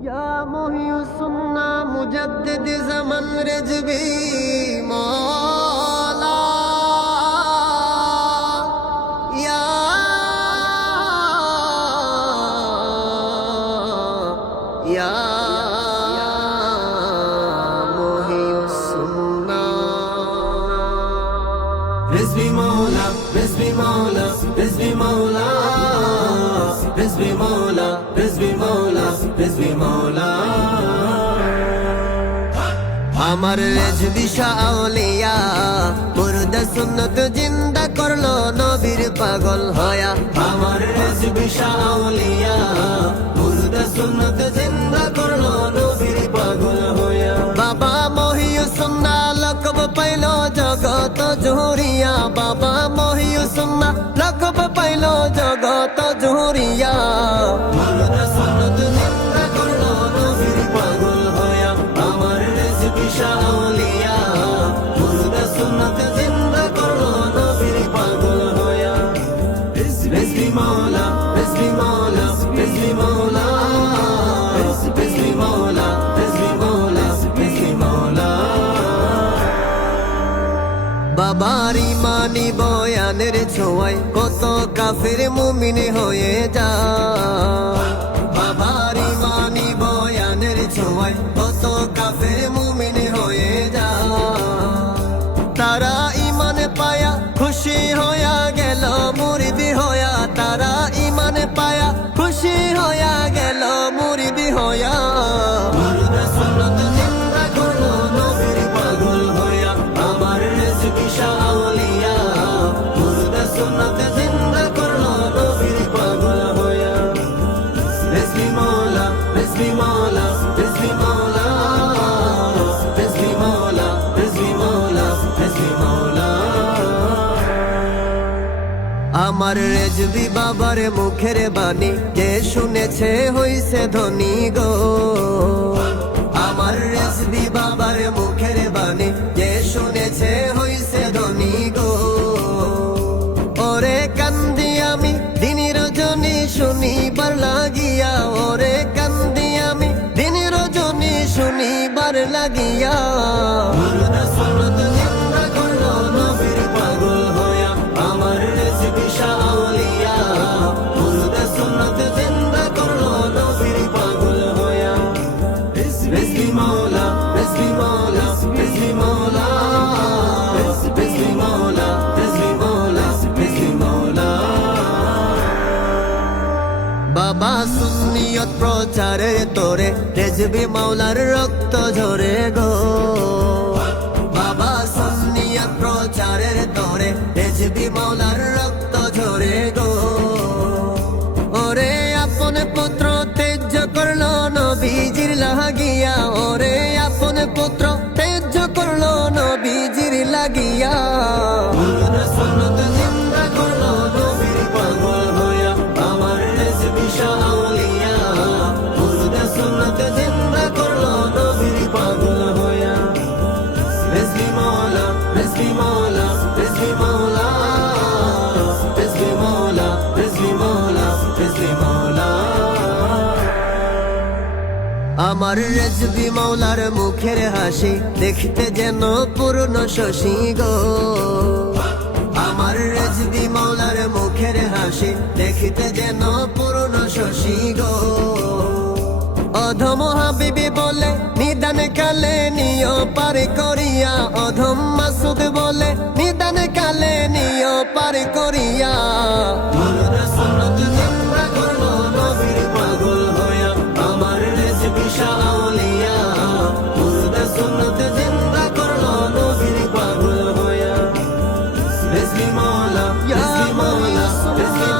या मुहियुस्सुन्ना मुजद्दिद ज़मन रिज़वी मौला या या मुहियुस्सुन्ना रिज़वी मौला रिज़वी मौला रिज़वी मौला रिज़वी मौला रिज़वी मौला रिज़वी मौला আমার রেজবি শাহ আউলিয়া মুর্দা সুন্নত জিন্দা করলো নবীর পাগল হয়া আমার রিজবি শাহ আউলিয়া মুর্দা সুন্নত জিন্দা করলো নবীর পাগল হইয়া বাবা মহিউসুন্না লকব পাইল জগত জহুরিয়া বাবা মহিউসুন্না লকব পাইল জগত জহুরিয়া মুর্দা সুন্নত জিন্দা করলো নবীর পাগল হইয়া আমার রিজবি শাহ আউলিয়া মুর্দা সুন্নত জিন্দা করলো নবীর পাগল হইয়া রিজবি মৌলা রিজবি মৌলা রিজবি মৌলা রিজবি মৌলা রিজবি মৌলা রিজবি মৌলা বাবার ইমানি বয়ানের ছোঁয়ায় কত কাফের মুমিন হয়ে যায় বাবার ইমানি বয়ানের ছোঁয়ায় কত কাফের মুমিন হয়ে যায় তারা ইমান পায়া খুশি হইয়া গেল মুরিদি হইয়া তারা ইমান পায়া খুশি হইয়া গেল মুরিদি হইয়া মুর্দা সুন্নত জিন্দা করলো নবীর পাগল হইয়া আমার রিজবি শাহ আউলিয়া মুর্দা সুন্নত জিন্দা করলো নবীর পাগল হইয়া রিজবি মৌলা রিজবি মৌলা রিজবি মৌলা রিজবি মৌলা রিজবি মৌলা রিজবি মৌলা আমার রেজবি বাবার মুখের বাণী যে শুনেছে হইছে ধনী গো আমার রেজবি বাবার মুখের বাণী যে শুনেছে হইছে ধনী গো ওরে কান্দি আমি দিন রজনী শুনিবার লাগিয়া ওরে কান্দি আমি দিন রজনী শুনিবার লাগিয়া মুর্দা সুন্নত জিন্দা করলো নবীর পাগল হইয়া আমার রিজবি শাহ আউলিয়া মুর্দা সুন্নত জিন্দা করলো নবীর পাগল হইয়া রিজবি মৌলা রিজবি মৌলা রিজবি মৌলা রিজবি মৌলা রিজবি মৌলা রিজবি মৌলা বাবা সুন্নিয়ত প্রচারের তোরে রেজবি মাওলার রক্ত ঝরে গো বাবা সুন্নিয়ত প্রচারের তোরে রেজবি মাওলার রক্ত ঝরে গো ওরে আপন পুত্র তেজ করলো নবীজির লাগিয়া ওরে আপন পুত্র তেজ করলো নবীজির লাগিয়া মুর্দা সুন্নত জিন্দা করলো নবীর পাগল হইয়া আমার রিজবি শাহ আউলিয়া মুর্দা সুন্নত জিন্দা করলো নবীর পাগল হইয়া রিজবি মৌলা রিজবি মৌলা রিজবি মৌলা রিজবি মৌলা রিজবি মৌলা রিজবি মৌলা আমার রেজবি মাওলার মুখের হাসি দেখতে যেন পূর্ণ শশী গো আমার রেজবি মাওলার মুখের হাসি দেখতে যেন পূর্ণ শশী গো অধম হাবিবি বলে নিদান কালে নিয় পার করিয়া অধম মাসুদ বলে নিদান কালে নিয় পার করিয়া মুর্দা সুন্নত জিন্দা করলো নবীর পাগল হইয়া আমার রিজবি শাহ আউলিয়া মুর্দা সুন্নত জিন্দা করলো নবীর পাগল হইয়া রিজবি মৌলা রিজবি মৌলা রিজবি